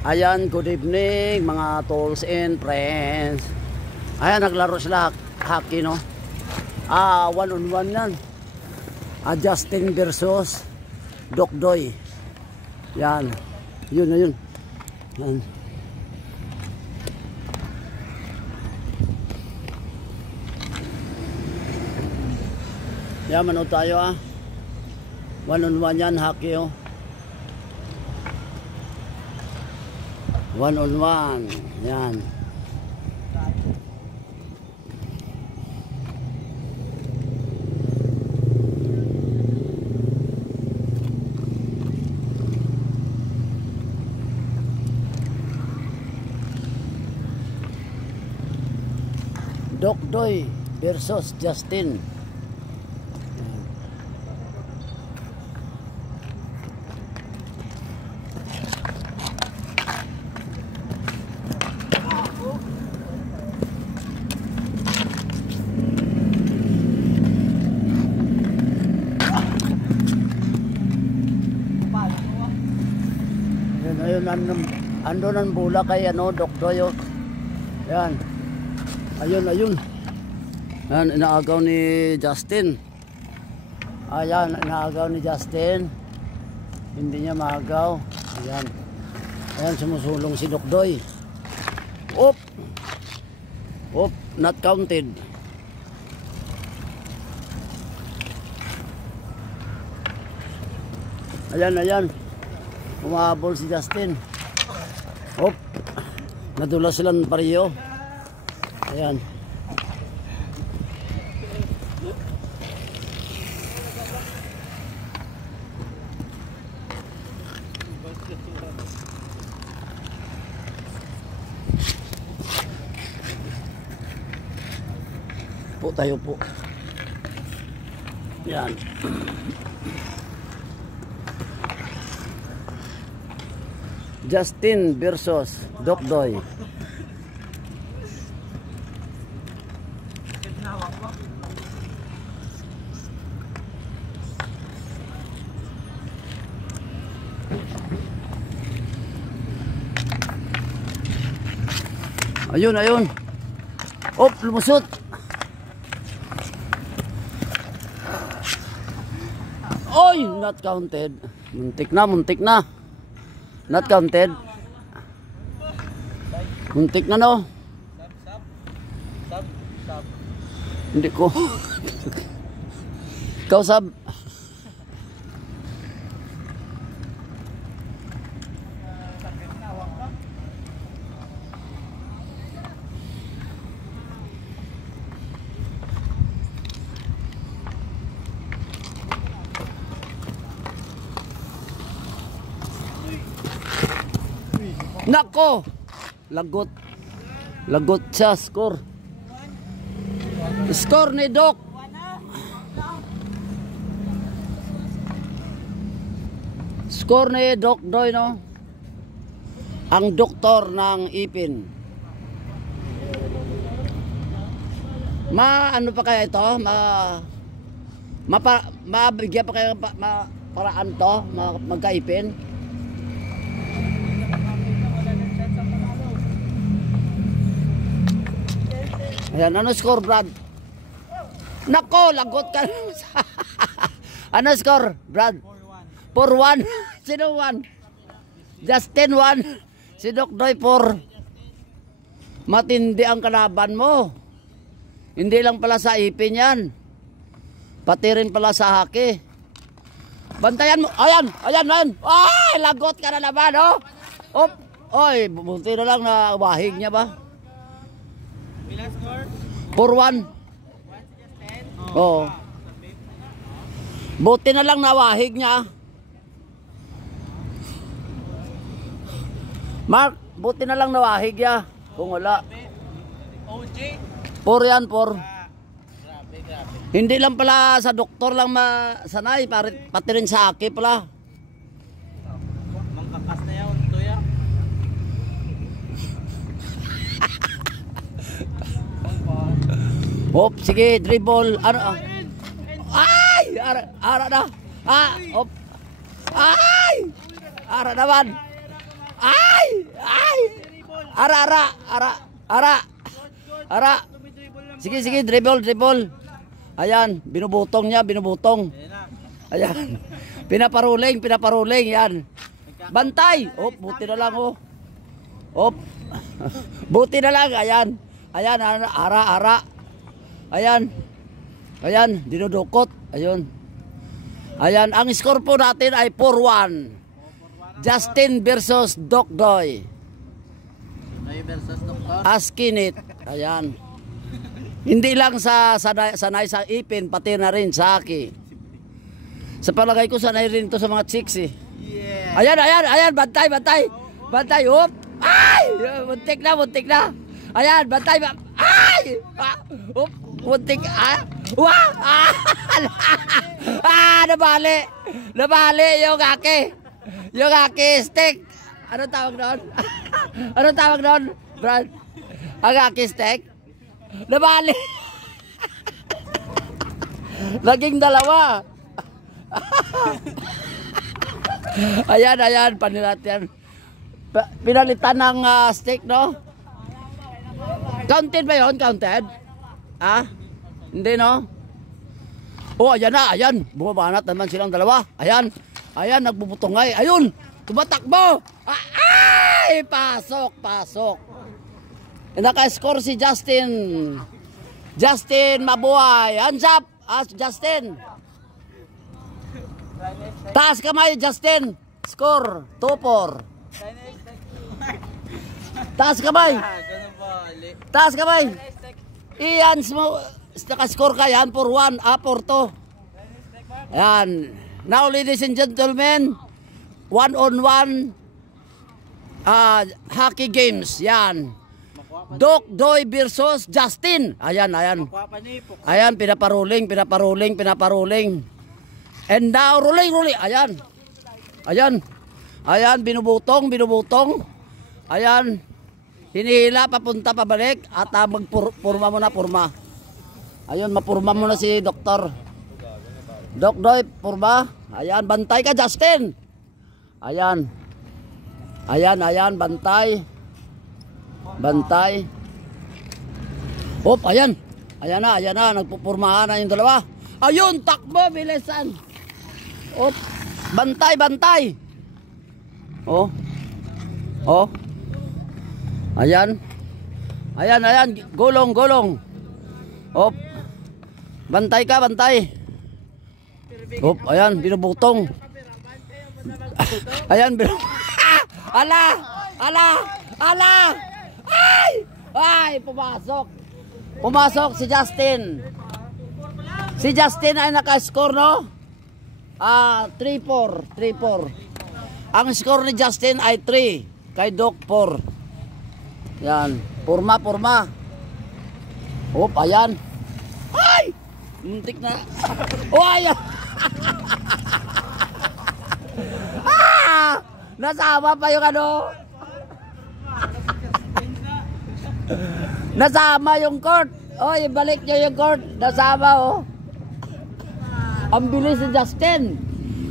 Ayan, good evening mga tools and friends. Ayan, naglaro sila hockey, no? One on one yan. Justin versus Dokdoy. Yan. Yun na yun. Yan. Yan, manood tayo One on one yan, hockey, oh. One on one. Yan. Dokdoy versus Justin. Ayun, andun ang bola kay Dokdoy, oh. Yan. Ayun. Yan, inaagaw ni Justin. Ayan, inaagaw ni Justin. Hindi niya maagaw. Ayan. Ayan, sumusulong si Dokdoy. Op! Not counted. Ayan. Umahabol si Justin. Op! Nadula silang pareho. Ayan. Po tayo po. Yan. Justin versus Dokdoy. Ayun. Op, lumusot. Oy, not counted. Muntik na. Not counted. Muntik na, no? Sub. Hindi ko. Ikaw sub. Nako! Lagot siya, score. Score ni Dok. Score ni Dokdoy, no? Ang doktor ng ipin. Ano pa kaya ito? Mabigyan pa kaya paraan to? Magkaipin? Ayan, ano score, Brad? Nako, lagot ka. Ano score, Brad? 4-1. Sino 1? Justin 1. Si Dokdoy 4. Matindi ang kalaban mo. Hindi lang pala sa ipin yan. Pati rin pala sa hockey. Bantayan mo. Ayan. Ay, lagot ka na naman, oh. Op. Oy, buti na lang na wahig niya ba? 4-1. Oo. Buti na lang nawahig niya. Mark, buti na lang nawahig niya. Kung wala. 4 yan, 4. Hindi lang pala sa doktor lang masanay, pati rin sa aki pala. Mangkakas na yan, tuya. Hop, sige, dribble. Ay! Ara na. Hop. Ay! Ara naman. Ay! Ara. Sige, sige, dribble. Ayan, binubutong niya, binubutong. Ayan. Pinaparuling, yan. Bantay. Oh, buti na lang, oh. Oh. Buti na lang, ayan. Ayan, ara. Ayan, dinudukot. Ayun. Ayan, ang score po natin ay 4-1. Justin versus Doc Doy. Askinit. Ayan. Hindi lang sanay sa ipin, pati na rin sa aki. Sa palagay ko, sanay rin to sa mga chicks eh. Ayan, bantay. Hop. Ay! Muntik na. Ayan, bantay. Ay! Hop, muntik. Wow! Nabali yung aki. Yung aki stick. Anong tawag doon? Brad? Ang aki stick? Nabali. Naging dalawa. Ayan, panilat yan. Pinalitan ng stick, no? Counted ba yun? Counted? Hindi, no? Oh, ayan. Bumabanat naman silang dalawa. Ayan, nagbubutongay. Ayun, tumatakbo. Ay, pasok. Naka-score si Justin. Justin Mabuhay. Hands up, Justin. Taas kamay, Justin. Score, 2-4. Taas kamay. Iyan, naka-score ka yan, 4-1, 4-2. Ayan. Now, ladies and gentlemen, 1-on-1 hockey games. Yan. Doc Doy versus Justin. Ayan. Ayan, pinaparuling. And now, ruling. Ayan, binubutong. Ayan, hinihila, papunta, pabalik. At magpurma muna. Ayun, mapurma muna si Doktor. Doc Doy, purma. Ayan, bantay ka, Justin. Ayan, bantay. Hop, ayan na, nagpupurmahan na yung dalawa. Ayun, takbo, bilisan. Hop, bantay. Oh. Ayan, gulong. Hop, bantay ka. Hop, ayan, binubutong. Ayan, ala. Ay, pumasok si Justin. Si Justin ay naka-score, no? 3-4. Ang score ni Justin ay 3, kay Doc 4. Yan, purma. Hop, ayan. Ay! Muntik na. Oh, ayan. Nasama pa yung ano. Nasama yung court. Oy, balik nyo yung court. Nasama, oh. Ang bilis ni Justin.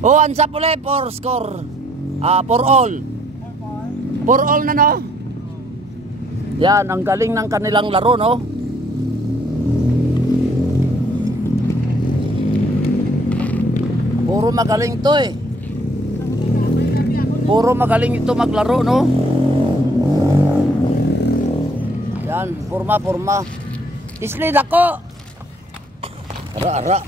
Oh, ansa pula for score. For all. For all na, no? Yan, ang galing ng kanilang laro, no? Puro magaling to, eh. Puro magaling ito maglaro, no? Yan, purma. Islid ako. Ara.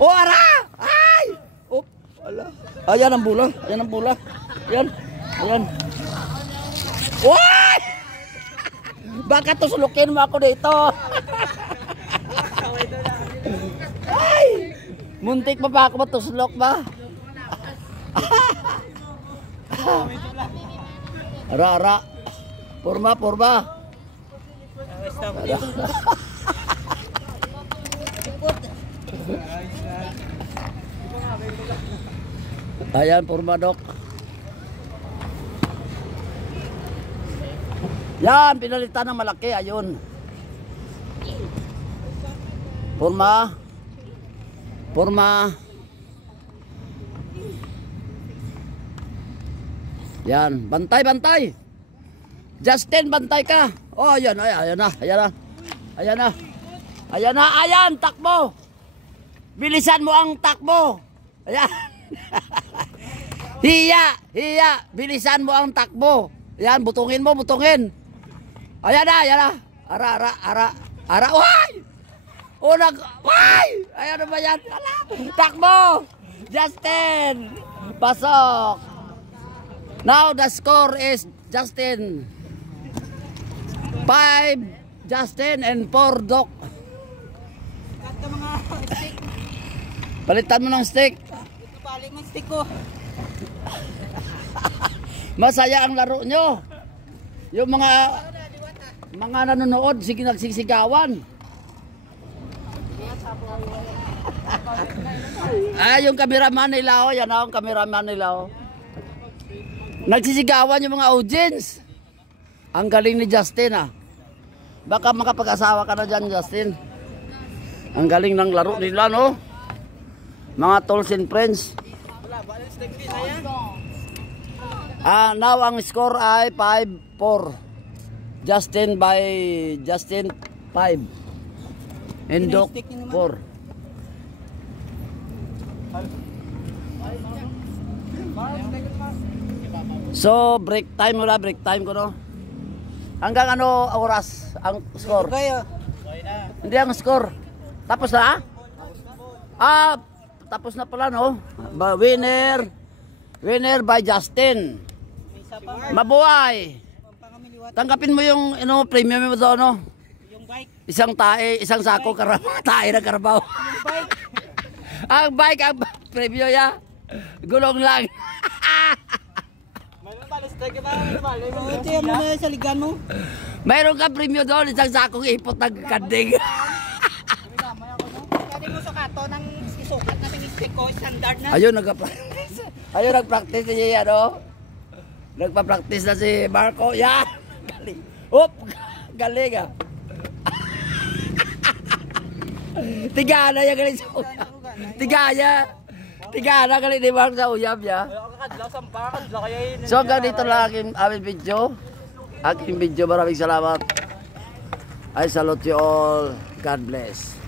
Oh, ara! Ay! Oh, ala. Ayan ang bola. Ayan. What? Baka tusulukin mo ako dito. Ay! Muntik pa ako matuslok ba? Ara. Purma. Ayan, purma, Dok. Yan, pinalitan ng malaki. Ayun. Purma. Yan, bantay, bantay. Justin, bantay ka. Oh, ayan, ayan na, ayan na. Ayan na. Ayan na, ayan, takbo. Bilisan mo ang takbo. Ayan. Hiya, bilisan mo ang takbo. Ayan, butungin mo, butungin. Ayan na, ayan na. Ara, why? Why? Ayan na ba yan? Takbo. Justin, pasok. Now the score is Justin 5, Justin and 4 Doc. Kat mga stick. Palitan mo ng stick. Ito paling ng stick ko. Masaya ang laro nyo. Yung mga nanonood, sige nagsisigawan. Yung cameraman nila, oh, yan ang cameraman nila, oh. Nagsisigawan yung mga audience. Ang galing ni Justin, ah. Baka makapag-asawa ka na dyan, Justin. Ang galing ng laro nila, no? Mga tolls and friends. Now ang score ay 5-4. Justin 5 and Doc 4. So, break time wala, break time ko, no? Hanggang ano oras ang score? Hindi ang score. Tapos na? Tapos na pala, no? Winner by Justin. Mabuhay. Tanggapin mo yung premium mo doon, no? Yung bike. Isang sako tae na karabaw. Yung bike. Ang bike, ang premium ya. Gulong lang. Ito yung muna sa ligan mo. Mayroon ka premium doon, isang sakong ipot ng kanding. Kaya mo sa kato ng isukat natin yung stick ko, standard na. Ayun, nagpractice niya yan, no? Nagpa-practice na si Marco. Yan! Galing. Oop! Galing, ah. Tigana yan galing sa uyab. Tigana galing ni Marco sa uyab, ya. So, hanggang dito lang aming video. Aking video, maraming salamat. I salute you all. God bless.